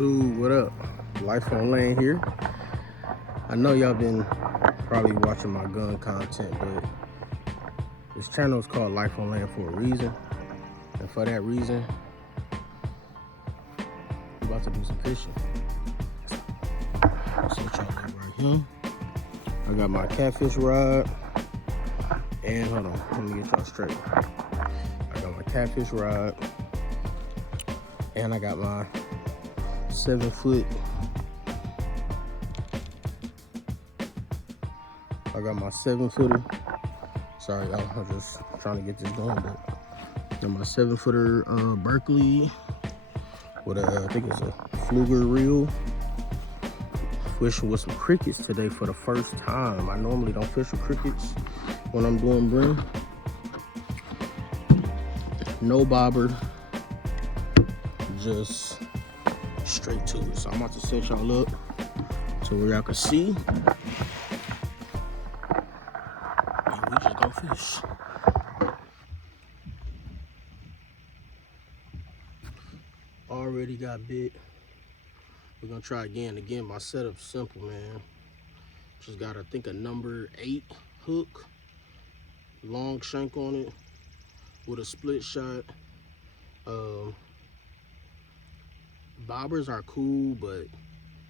YouTube, what up? Life on Land here. I know y'all been probably watching my gun content, but this channel is called Life on Land for a reason. And for that reason, I'm about to do some fishing. So y'all live right here. I got my catfish rod. And hold on, let me get y'all straight. I got my catfish rod. And I got my 7-foot. I got my 7-footer. Sorry, y'all, I'm just trying to get this going. But got my 7-footer Berkeley with I think it's a Fluger reel. Fishing with some crickets today for the first time. I normally don't fish with crickets when I'm doing bream. No bobber, just straight to it. So I'm about to set y'all up to where y'all can see. And we just gonna fish. Already got bit. We're gonna try again. Again, my setup's simple, man. Just got, I think, a number 8 hook, long shank on it with a split shot. Bobbers are cool, but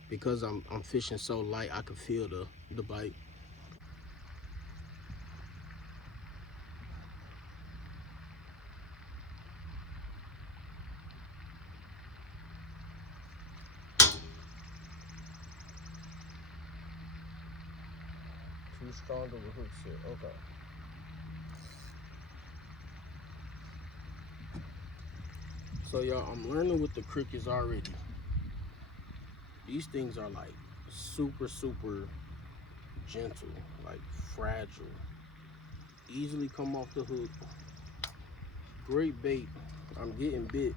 because I'm fishing so light, I can feel the bite. Too strong of a hook set. Okay. So y'all, I'm learning with the crickets already. These things are like super gentle, like fragile. Easily come off the hook. Great bait. I'm getting bit,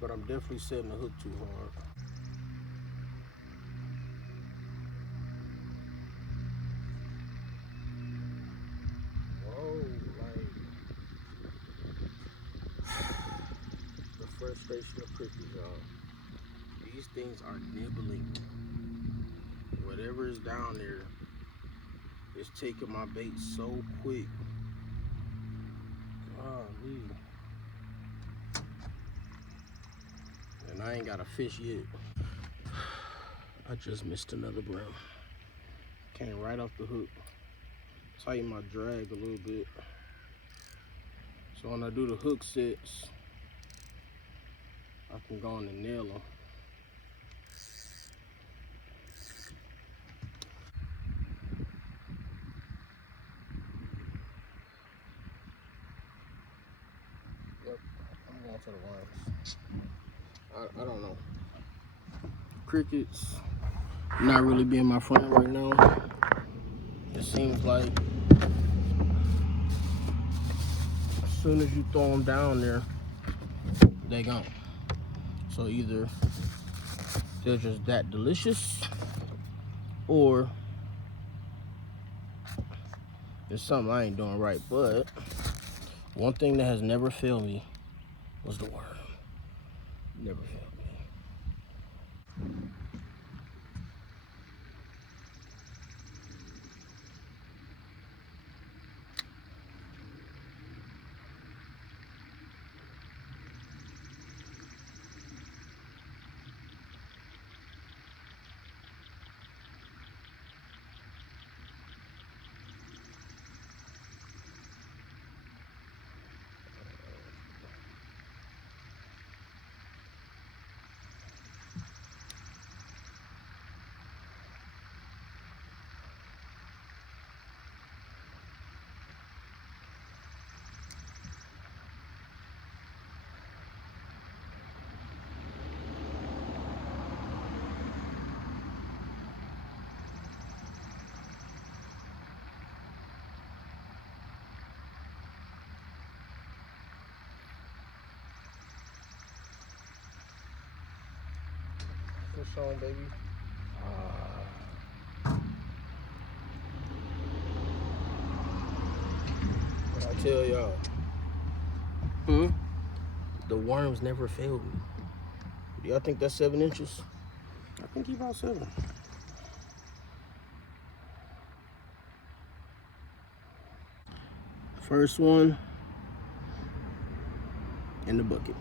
but I'm definitely setting the hook too hard. Whoa, like the frustration of crickets, y'all. These things are nibbling. Whatever is down there is taking my bait so quick. Golly. And I ain't got a fish yet. I just missed another brown. Came right off the hook. Tighten my drag a little bit. So when I do the hook sets, I can go on and nail them. Yep, I'm going to the worms. I don't know. Crickets not really being my friend right now. It seems like as soon as you throw them down there, they gone. So either they're just that delicious, or there's something I ain't doing right. But one thing that has never failed me was the worm. Never failed me. Fish on, baby. What I tell y'all, the worms never failed me. Do y'all think that's 7 inches? I think he about 7. First one in the bucket.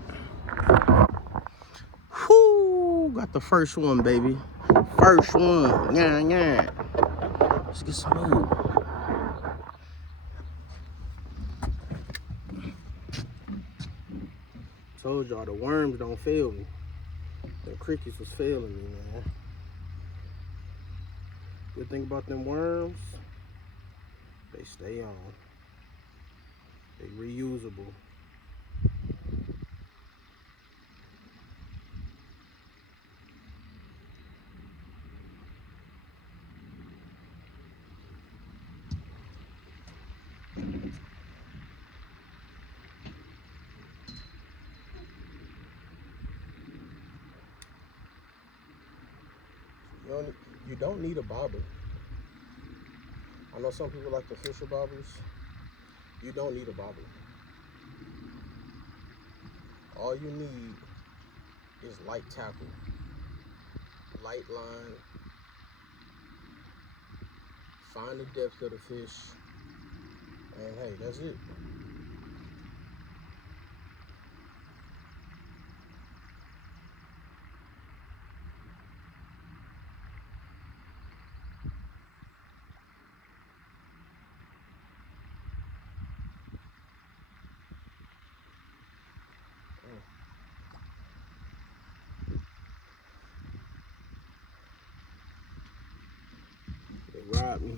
Whoo! Got the first one, baby. First one. Yeah, yeah. Let's get some more. Told y'all the worms don't fail me. The crickets was failing me, man. Good thing about them worms, they stay on. They reusable. You don't need a bobber. I know some people like to fish with bobbers. You don't need a bobber. All you need is light tackle, light line, find the depth of the fish, and hey, that's it. They robbed me.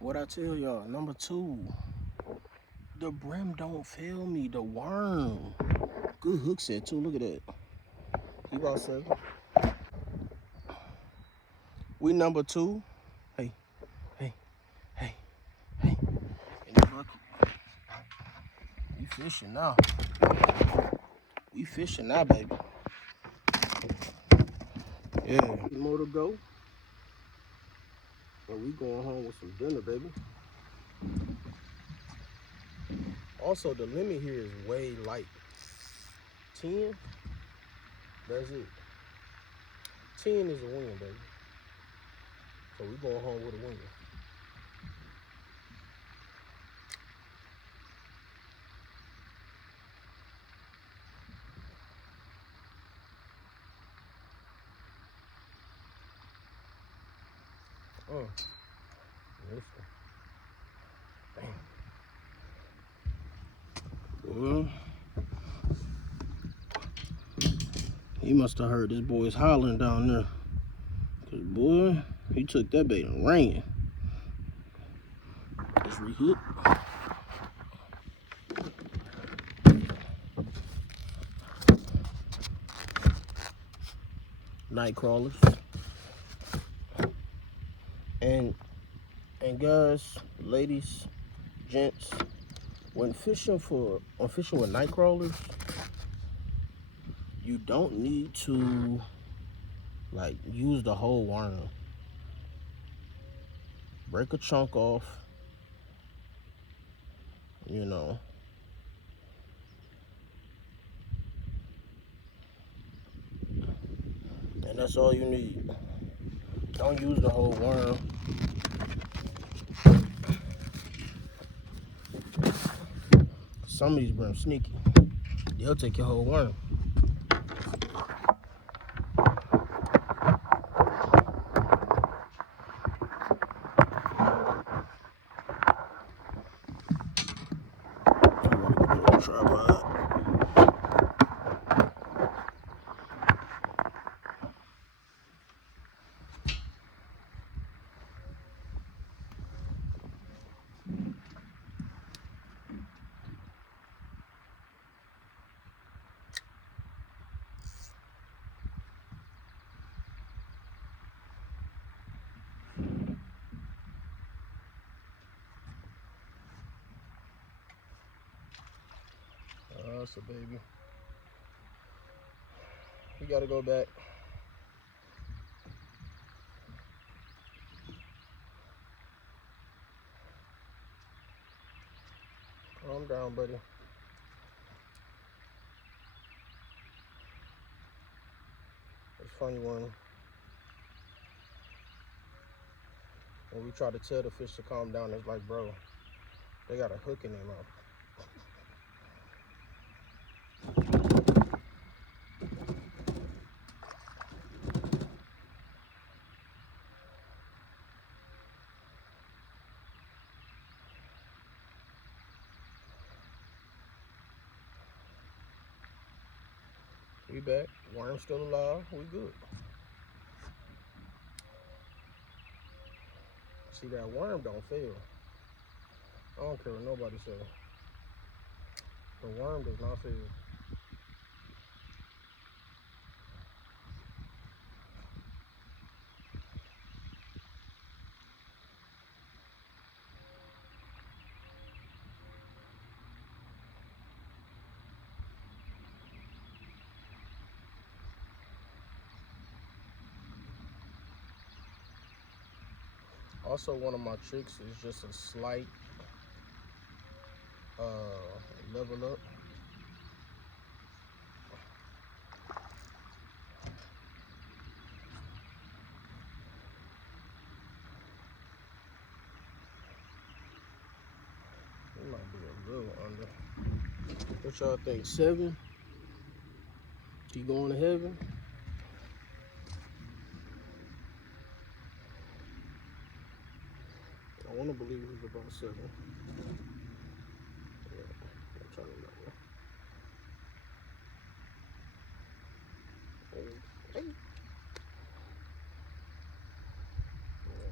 What I tell y'all, number 2, the brim don't fail me, the worm. Good hook set too, look at that. He about 7. We number 2. Hey, hey, hey, hey. In the bucket. We fishing now. We fishing now, baby. Yeah. More to go. And we going home with some dinner, baby. Also, the limit here is way light. 10, that's it. 10 is a win, baby. So we going home with a win. Listen. Damn. Well, he must have heard this boy's hollering down there. Cause boy, he took that bait and ran. Let's rehook. Night crawlers. And guys, ladies, gents, when fishing with night crawlers, you don't need to like use the whole worm. Break a chunk off, you know. And that's all you need. Don't use the whole worm. Some of these brims sneaky. They'll take your whole worm. Tripod. So baby, we gotta go back. Calm down, buddy. It's funny when we try to tell the fish to calm down, it's like, bro, they got a hook in their mouth. We back. Worm still alive. We good. See, that worm don't fail. I don't care what nobody say. The worm does not fail. Also, one of my tricks is just a slight level up. It might be a little under. What y'all think? 7? He going to heaven? I want to believe he's about 7. Yeah, I'm trying to remember. Hey. Yeah,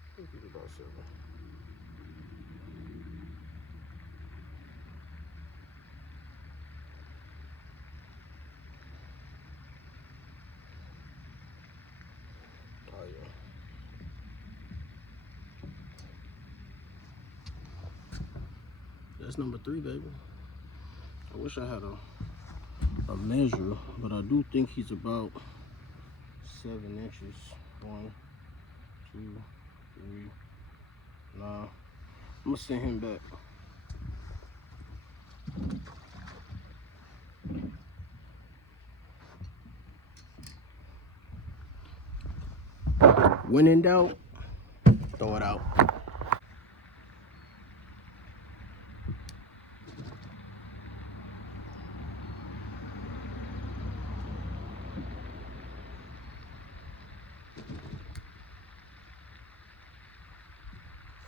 I think he's about 7. Oh yeah. That's number 3, baby. I wish I had a measure, but I do think he's about 7 inches. 1, 2, 3. Nah, I'm gonna send him back. When in doubt, throw it out.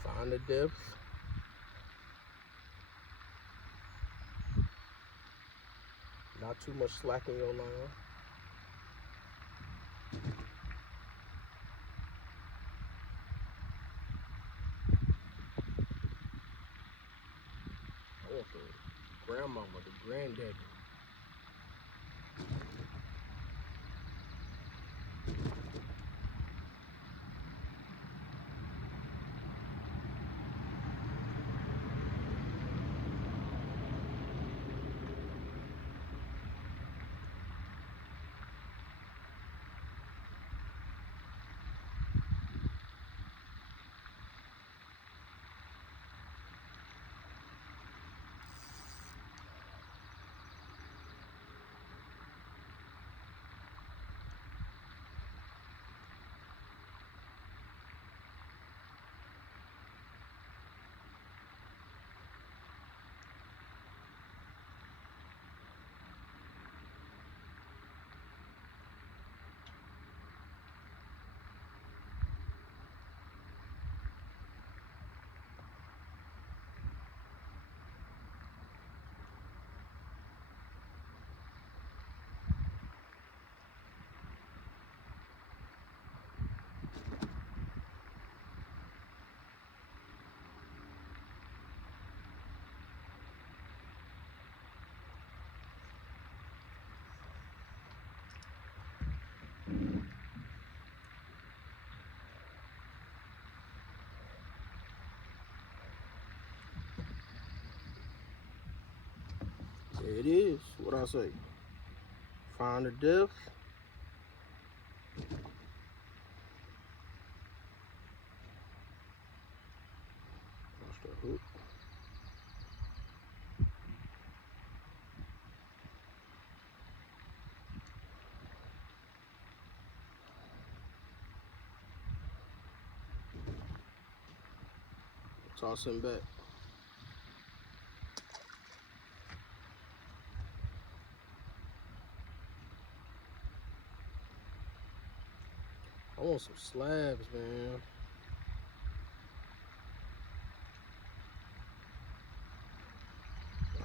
Find the depth. Not too much slack in your line. I want the grandmama, the granddaddy. There it is. What I say? Find the depth. That's the hook. Toss him back. I want some slabs, man.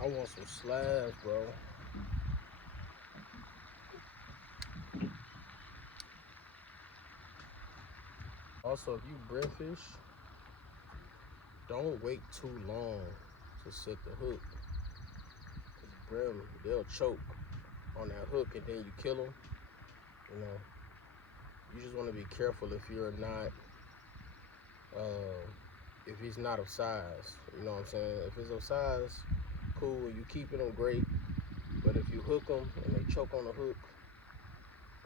I want some slabs, bro. Also, if you brim fish, don't wait too long to set the hook. Cause brim, they'll choke on that hook and then you kill them. You know, you just want to be careful if you're not, if he's not of size. You know what I'm saying? If it's of size, cool, you keeping them great. But if you hook them and they choke on the hook,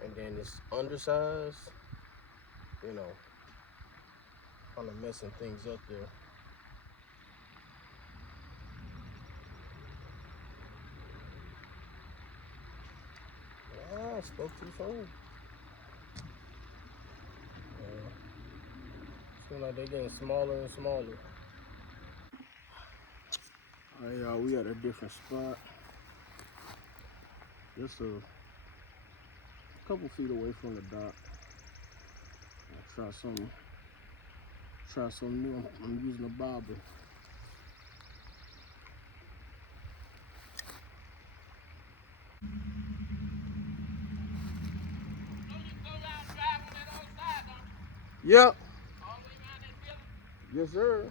and then it's undersized, you know, kind of messing things up there. I spoke too soon. Seems like they're getting smaller and smaller. All right, y'all, we at a different spot. Just a couple feet away from the dock. I'll try something new. I'm using a bobber. Yep. Yes, sir.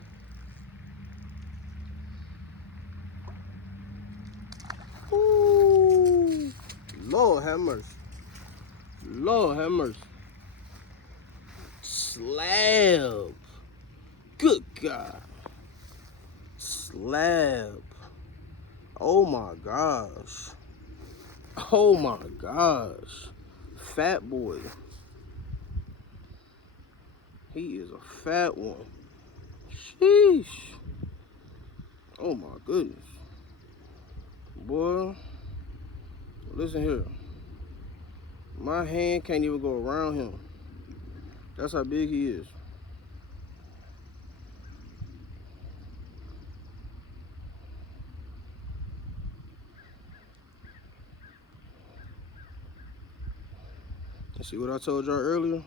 Ooh. Lord have mercy. Lord have mercy. Slab. Good God. Slab. Oh my gosh. Oh my gosh. Fat boy. He is a fat one. Sheesh. Oh my goodness. Boy, listen here. My hand can't even go around him. That's how big he is. You see what I told y'all earlier?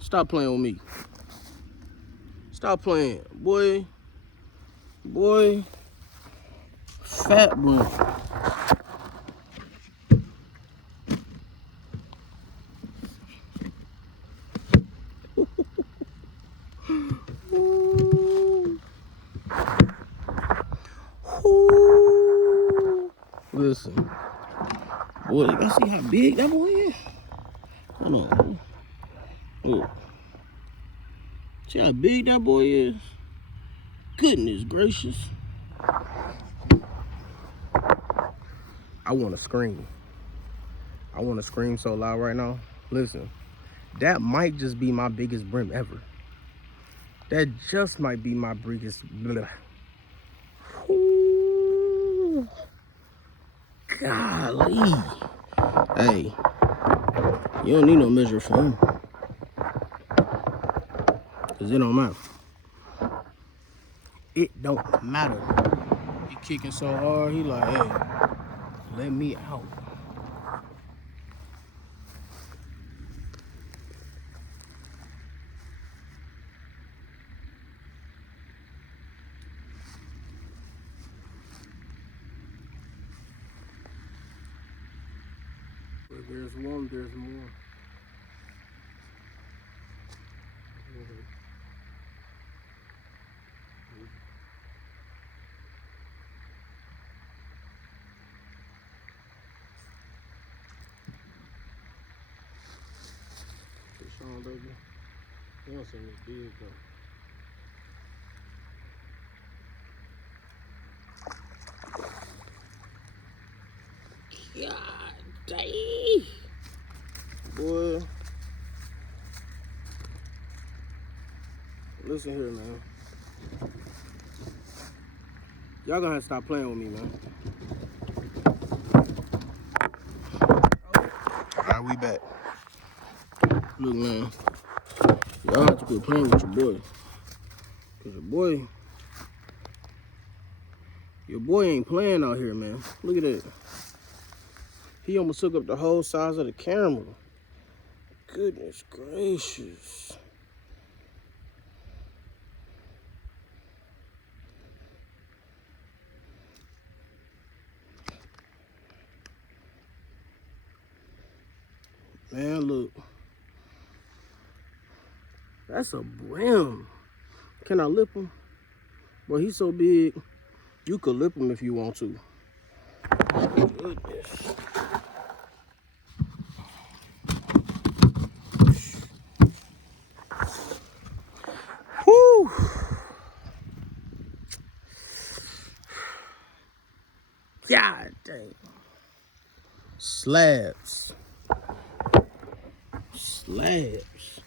Stop playing with me. Stop playing. Boy. Boy. Fat one. Listen. Boy, you gotta see how big that boy is? Hold on. Look. See how big that boy is? Goodness gracious. I want to scream. I want to scream so loud right now. Listen, that might just be my biggest brim ever. That just might be my biggest. Ooh, golly. Hey, you don't need no measure for him. Because it don't matter. It don't matter. He kicking so hard, he like, hey, let me out. Where there's one, there's more. Fish on, baby. They don't seem as big though. God dang. Boy. Listen here, man. Y'all gonna have to stop playing with me, man. Alright, we back. Look, man, y'all have to quit playing with your boy. Cause your boy ain't playing out here, man. Look at that. He almost took up the whole size of the camera. Goodness gracious. Man, look. That's a Bream. Can I lip him? Boy, he's so big, you could lip him if you want to. Goodness. Whew. God dang. Slabs. Slabs.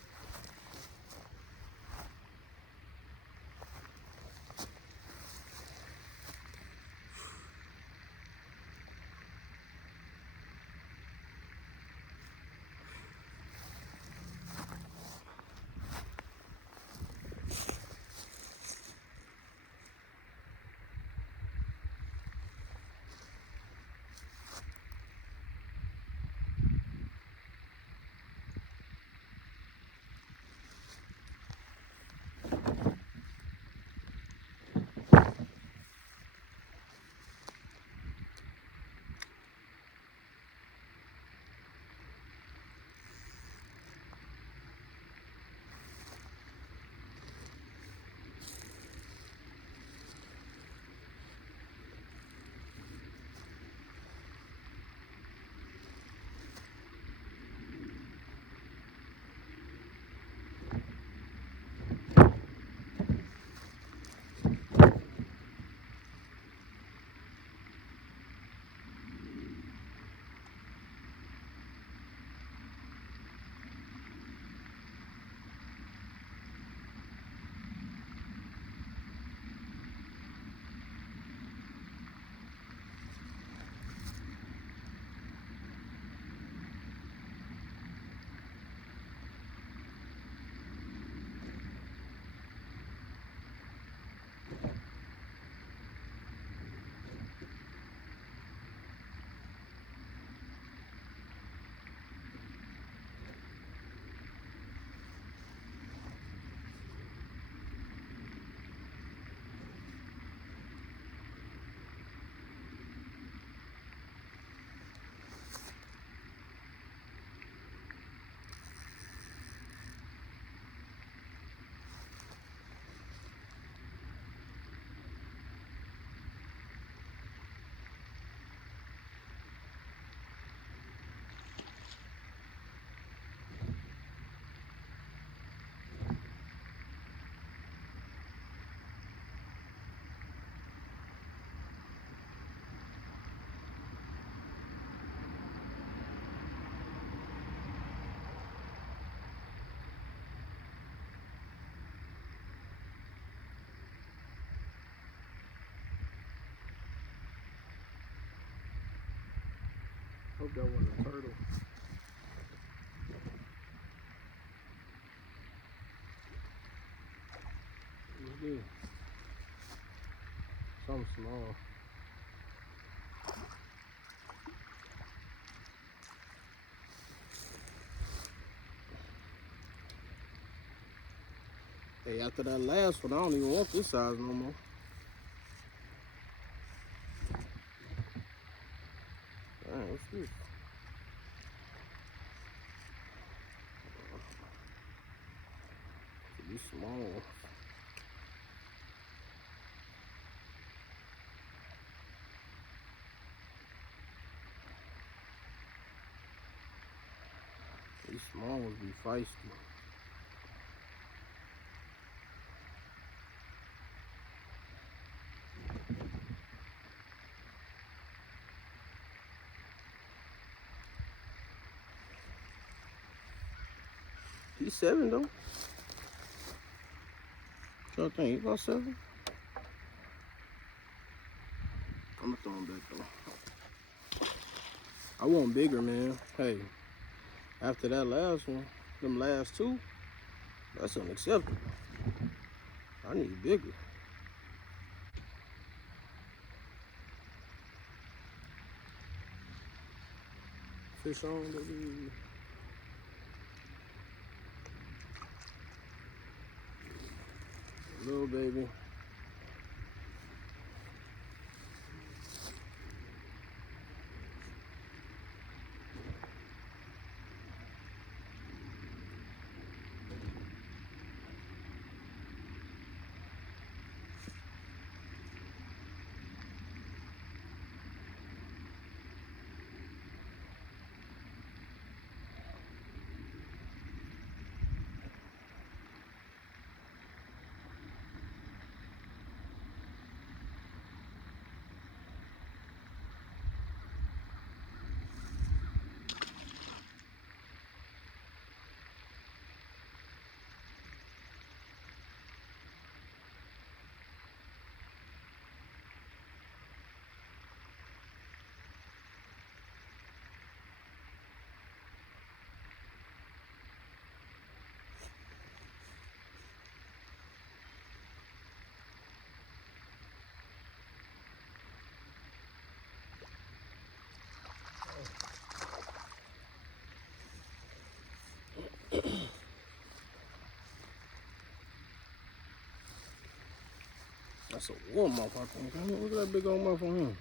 Hope that wasn't a turtle. What's this? Something small. Hey, after that last one, I don't even want this size no more. Alright, what's this? These small. These small ones be feisty. He's 7 though. What y'all think? He about 7? I'm gonna throw him back though. I want bigger, man. Hey, after that last one, Them last two, that's unacceptable. I need bigger. Fish on, baby. Little baby. That's a warm motherfucker. Look at that big old motherfucker.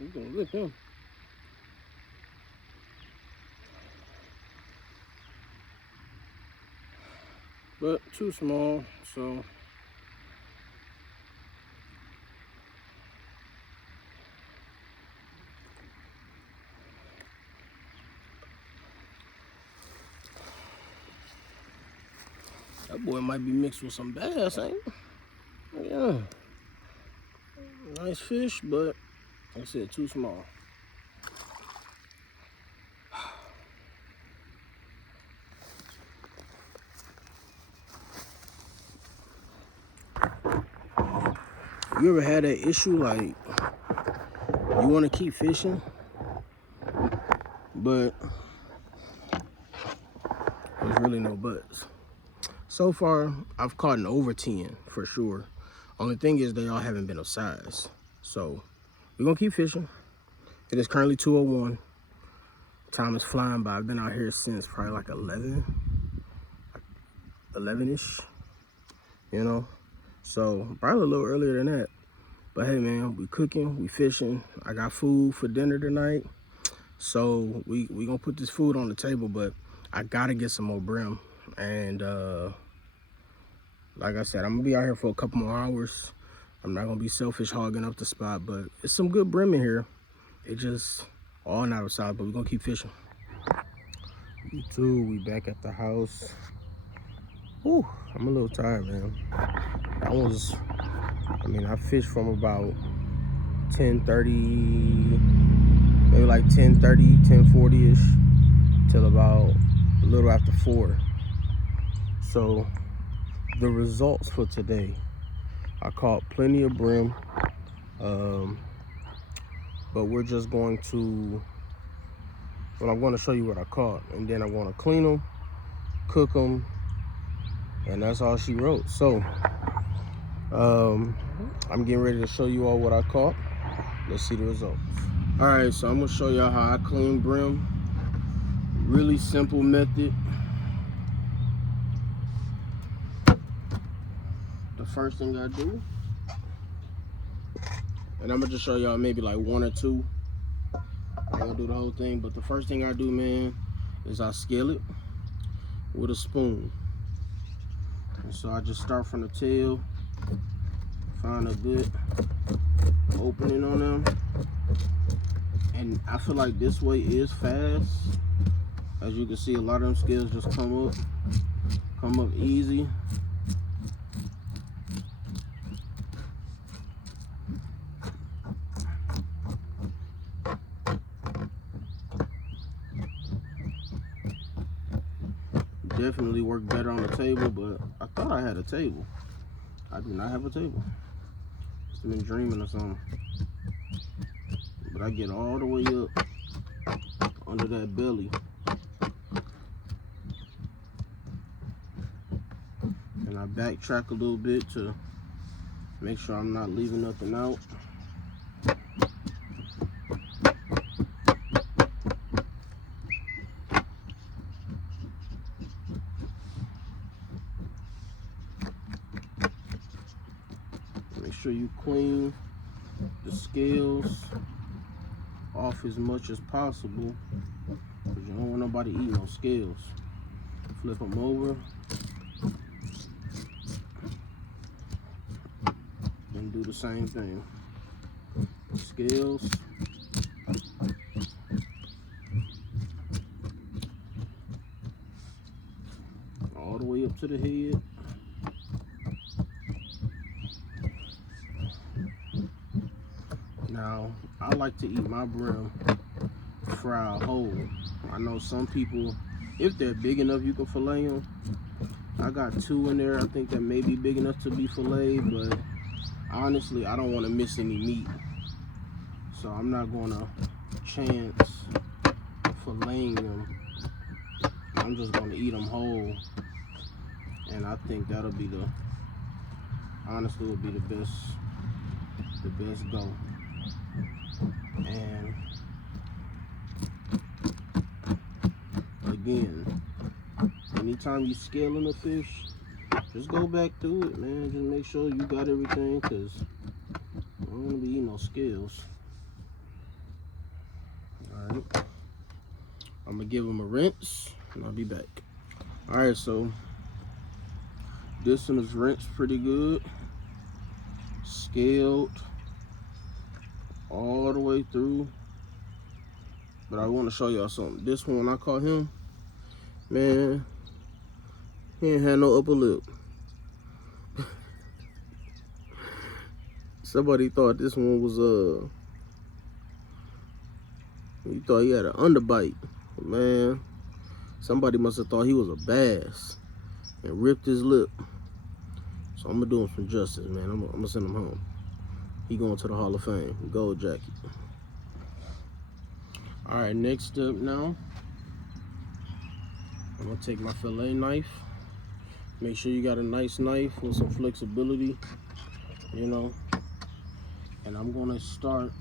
You gonna lick him. But too small, so that boy might be mixed with some bass, ain't it? Yeah. Nice fish, but like I said, too small. You ever had that issue like you want to keep fishing, but there's really no buts? So far, I've caught an over 10 for sure. Only thing is they all haven't been of size. So we're gonna keep fishing. It is currently 2:01. Time is flying by. I've been out here since probably like 11-ish, you know? So probably a little earlier than that. But hey man, we cooking, we fishing. I got food for dinner tonight. So we gonna put this food on the table, but I gotta get some more brim. And like I said, I'm gonna be out here for a couple more hours. I'm not gonna be selfish hogging up the spot, but it's some good brim in here. It just all not outside, but we're gonna keep fishing. You too, we back at the house. Whew, I'm a little tired, man. I fished from about 10:30, maybe like 10:30, 10:40-ish, till about a little after 4. So the results for today, I caught plenty of brim, but we're just going to, well, I'm going to show you what I caught, and then I'm going to clean them, cook them, and that's all she wrote. So I'm getting ready to show you all what I caught. Let's see the results. All right, so I'm gonna show y'all how I clean brim. Really simple method. The first thing I do, and I'm gonna just show y'all maybe like 1 or 2. I'm gonna do the whole thing, but the first thing I do, man, is I scale it with a spoon. And so I just start from the tail, find a good opening on them, and I feel like this way is fast. As you can see, a lot of them scales just come up easy. Definitely work better on the table, but I thought I had a table. I do not have a table. Just been dreaming or something. But I get all the way up under that belly. And I backtrack a little bit to make sure I'm not leaving nothing out. Make sure you clean the scales off as much as possible, because you don't want nobody eating those scales. Flip them over and do the same thing. Scales. All the way up to the head. Now, I like to eat my brim fried whole. I know some people, if they're big enough, you can fillet them. I got 2 in there. I think that may be big enough to be filleted, but honestly, I don't want to miss any meat. So I'm not going to chance filleting them. I'm just going to eat them whole. And I think that'll be honestly will be the best go. And again, anytime you scaling a fish, just go back through it, man. Just make sure you got everything, because I don't want to be eating no scales. Alright, I'm gonna give them a rinse and I'll be back. Alright, so this one is rinsed pretty good, scaled all the way through. But I want to show y'all something. This one, when I caught him, man, he ain't had no upper lip. Somebody thought this one was he thought he had an underbite. Man, somebody must have thought he was a bass and ripped his lip. So I'm gonna do him some justice, man. I'm gonna send him home. He going to the Hall of Fame, gold jacket. All right, next up now, I'm gonna take my fillet knife. Make sure you got a nice knife with some flexibility, you know. And I'm gonna start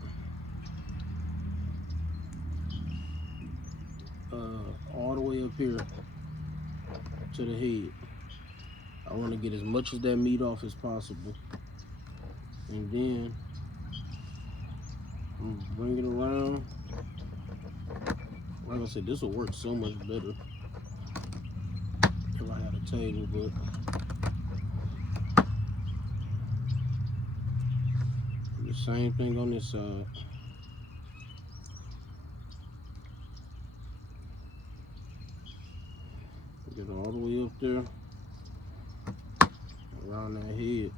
all the way up here to the head. I want to get as much of that meat off as possible, and then bring it around. Like I said, this will work so much better if I had a table, but the same thing on this side. Get all the way up there, around that head.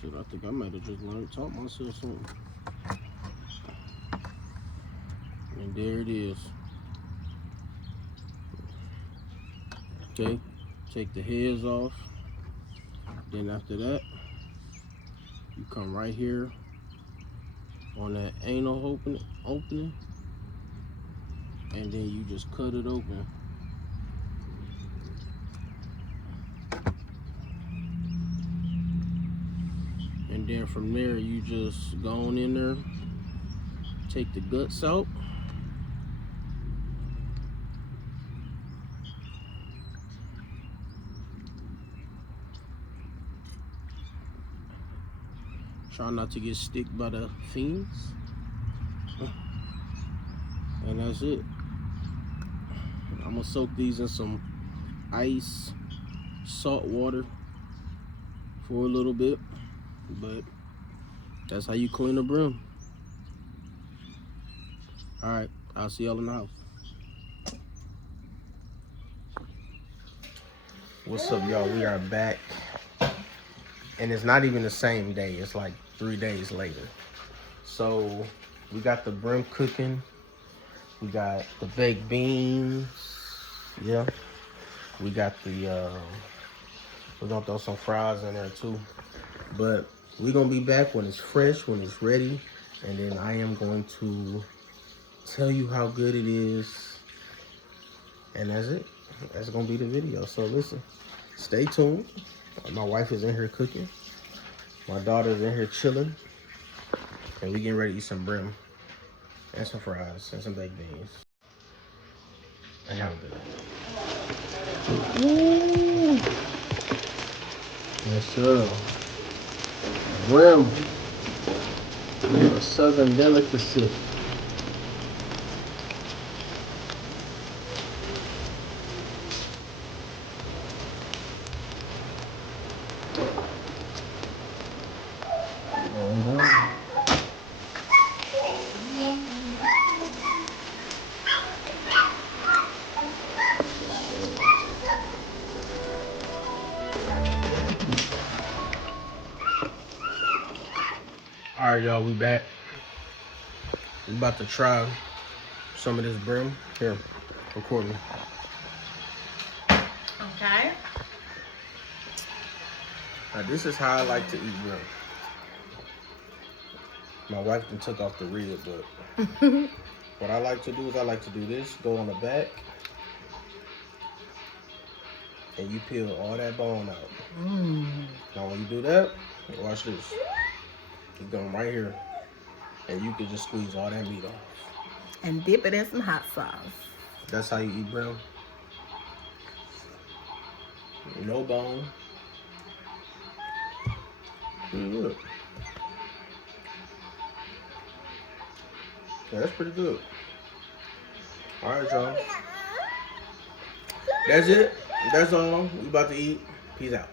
Shit, I think I might have just taught myself something. And there it is. Okay, take the heads off. Then after that, you come right here on that anal opening, and then you just cut it open. And then from there, you just go on in there, take the guts out. Try not to get stick by the fins. And that's it. I'm gonna soak these in some ice, salt water for a little bit, but that's how you clean a brim. All right, I'll see y'all in the house. What's up, y'all? We are back, and it's not even the same day. It's like 3 days later. So we got the brim cooking. We got the baked beans. Yeah. We got the we're gonna throw some fries in there too. But We're going to be back when it's fresh, when it's ready. And then I am going to tell you how good it is. And that's it. That's going to be the video. So listen, stay tuned. My wife is in here cooking. My daughter's in here chilling. And we getting ready to eat some brim. And some fries. And some baked beans. And have a good night. Yes, sir. Bream, a southern delicacy. All right, y'all, we back. We about to try some of this brim. Here, record me. Okay. Now, this is how I like to eat brim. My wife done took off the rib, but what I like to do is I like to do this, go on the back, and you peel all that bone out. Now, when you do that, watch this. You go right here, and you can just squeeze all that meat off. And dip it in some hot sauce. That's how you eat brim. No bone. Good. Yeah, that's pretty good. All right, y'all. That's it. That's all. We about to eat. Peace out.